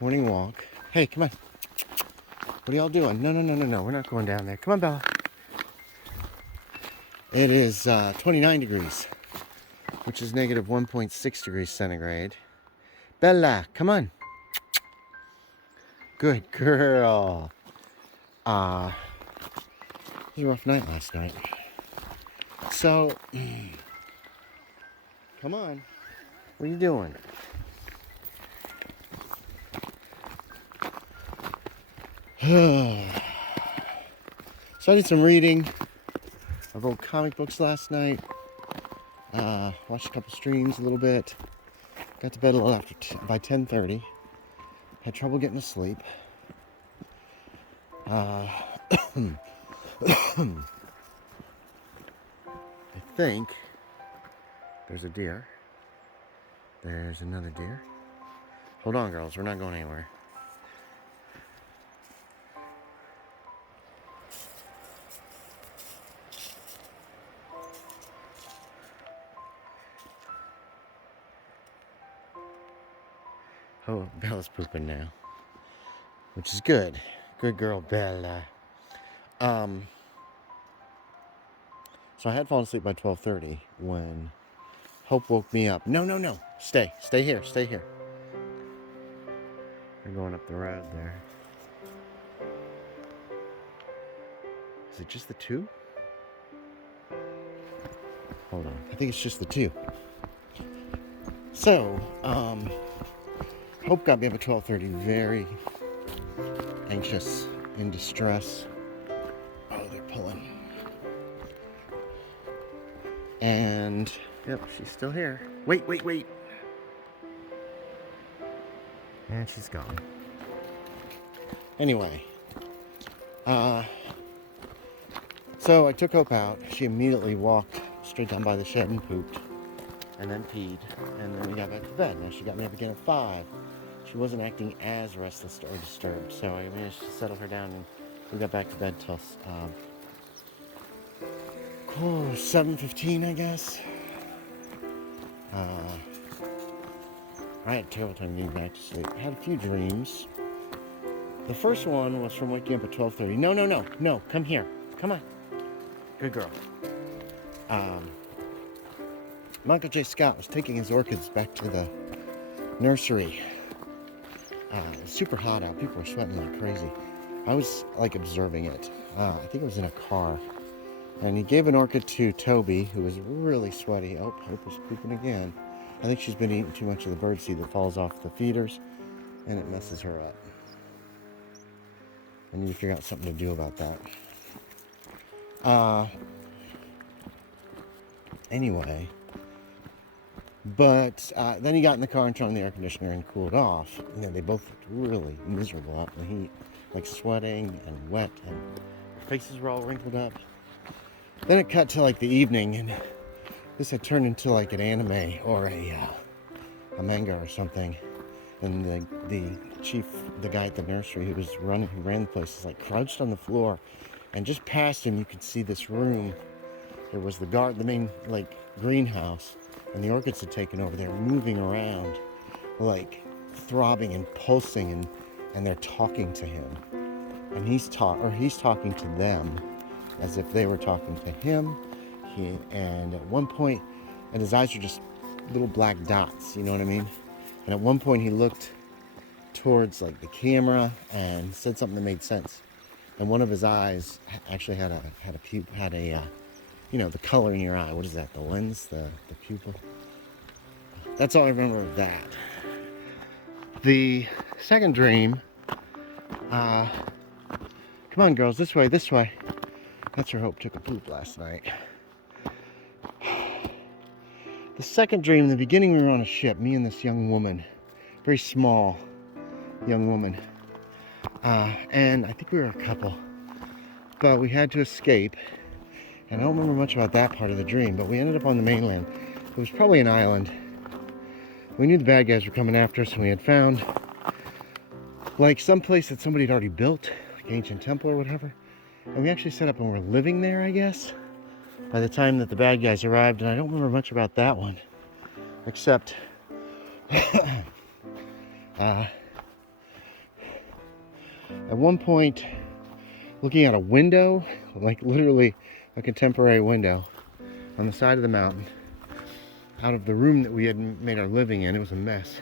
Morning walk. Hey, come on. What are y'all doing? No. We're not going down there. Come on, Bella. It is 29 degrees, which is negative 1.6 degrees centigrade. Bella, come on. Good girl. It was a rough night last night. So, come on. What are you doing? So I did some reading of old comic books last night. Watched a couple streams a little bit. Got to bed a little after by 10:30. Had trouble getting to sleep. I think there's a deer. There's another deer. Hold on, girls. We're not going anywhere. Oh, Bella's pooping now, which is good. Good girl, Bella. So I had fallen asleep by 12:30 when Hope woke me up. No. Stay here. We're going up the road there. Is it just the two? Hold on. I think it's just the two. So, Hope got me up at 12:30, very anxious, in distress. Oh, they're pulling. And, yep, she's still here. Wait. And she's gone. Anyway, so I took Hope out. She immediately walked straight down by the shed and pooped, and then peed, and then we got back to bed. Now she got me up again at 5. She wasn't acting as restless or disturbed, so I managed to settle her down, and we got back to bed till 7:15, I guess. I had a terrible time getting back to sleep. I had a few dreams. The first one was from waking up at 12:30. No, come here. Come on. Good girl. Michael J. Scott was taking his orchids back to the nursery. It was super hot out. People were sweating like crazy. I was like observing it. I think it was in a car. And he gave an orchid to Toby, who was really sweaty. Oh, Hope is pooping again. I think she's been eating too much of the birdseed that falls off the feeders, and it messes her up. I need to figure out something to do about that. Anyway, but then he got in the car and turned on the air conditioner and cooled off. You know, they both looked really miserable out in the heat, like sweating and wet, and their faces were all wrinkled up. Then it cut to like the evening, and this had turned into like an anime or a manga or something. And the chief, the guy at the nursery who ran the place, is like crouched on the floor, and just past him you could see this room. There was the main like greenhouse, and the orchids had taken over. They were moving around, like throbbing and pulsing, and they're talking to him, and he's talking to them, as if they were talking to him. And at one point, and his eyes are just little black dots, you know what I mean? And at one point he looked towards like the camera and said something that made sense. And one of his eyes actually had the color in your eye. What is that? The lens, the pupil. That's all I remember of that. The second dream. Come on, girls, this way. That's where Hope took a poop last night. The second dream, in the beginning we were on a ship, me and this young woman, very small young woman, and I think we were a couple, but we had to escape, and I don't remember much about that part of the dream, but we ended up on the mainland. It was probably an island. We knew the bad guys were coming after us, and we had found like some place that somebody had already built, like ancient temple or whatever, and we actually set up and were living there, I guess, by the time that the bad guys arrived. And I don't remember much about that one, except At one point, looking out a window, like literally a contemporary window on the side of the mountain, out of the room that we had made our living in, it was a mess,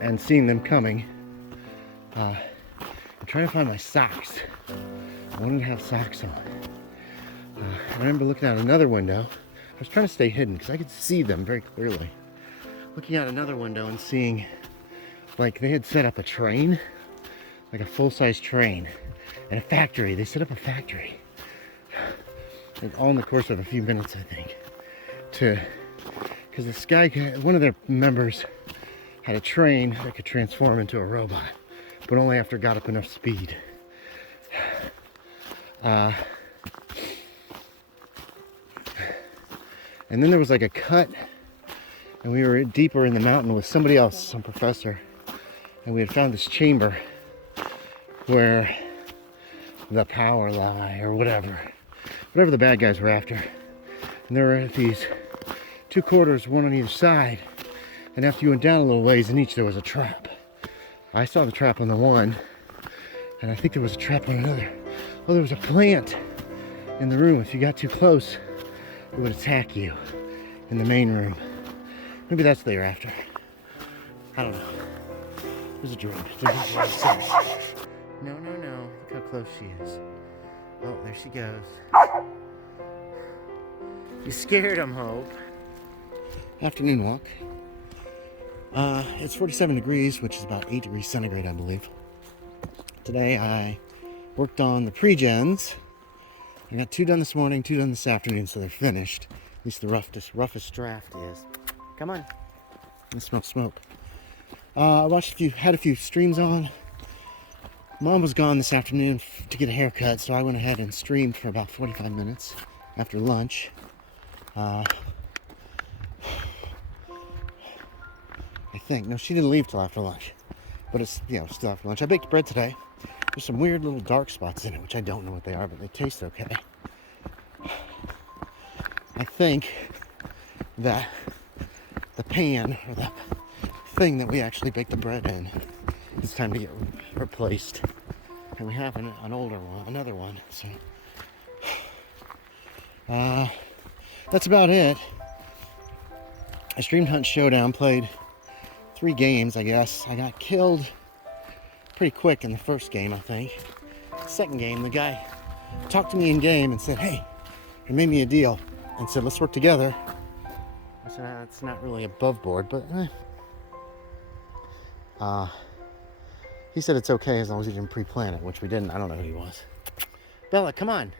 and seeing them coming, I'm trying to find my socks. I wanted to have socks on. I remember looking out another window. I was trying to stay hidden because I could see them very clearly. Looking out another window and seeing, like, they had set up a train, like a full-size train, and a factory. They set up a factory. And all in the course of a few minutes, I think. Because this guy, one of their members, had a train that could transform into a robot, but only after it got up enough speed. And then there was like a cut, and we were deeper in the mountain with somebody else, some professor, and we had found this chamber where the power lie, or whatever the bad guys were after. And there were these 2 corridors, one on either side, and after you went down a little ways in each, there was a trap. I saw the trap on the one, and I think there was a trap on another. Oh, there was a plant in the room. If you got too close, it would attack you in the main room. Maybe that's what they were after. I don't know. It was a dream. No. Look how close she is. Oh, there she goes. You scared him, Hope. Afternoon walk. It's 47 degrees, which is about 8 degrees centigrade, I believe. Today I worked on the pre-gens. I got 2 done this morning, 2 done this afternoon, so they're finished. At least the roughest draft is. Come on. I smell smoke. I had a few streams on. Mom was gone this afternoon to get a haircut, so I went ahead and streamed for about 45 minutes after lunch. I think. No, she didn't leave till after lunch. But it's, still after lunch. I baked bread today. There's some weird little dark spots in it, which I don't know what they are, but they taste okay. I think that the pan, or the thing that we actually bake the bread in, is time to get replaced. And we have an older one, another one, so. That's about it. I streamed Hunt Showdown, played 3 games, I guess. I got killed pretty quick in the first game, I think. Second game, the guy talked to me in game and said, hey, he made me a deal and said, let's work together. I said, it's not really above board, but he said it's okay as long as he didn't pre-plan it, which we didn't. I don't know who he was. Bella, come on.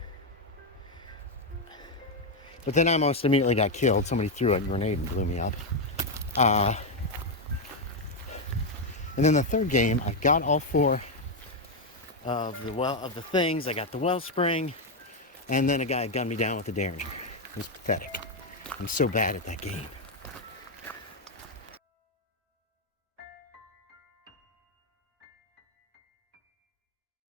But then I almost immediately got killed. Somebody threw a grenade and blew me up. And then the third game, I got all 4 of the things. I got the wellspring, and then a guy gunned me down with a derringer. It was pathetic. I'm so bad at that game.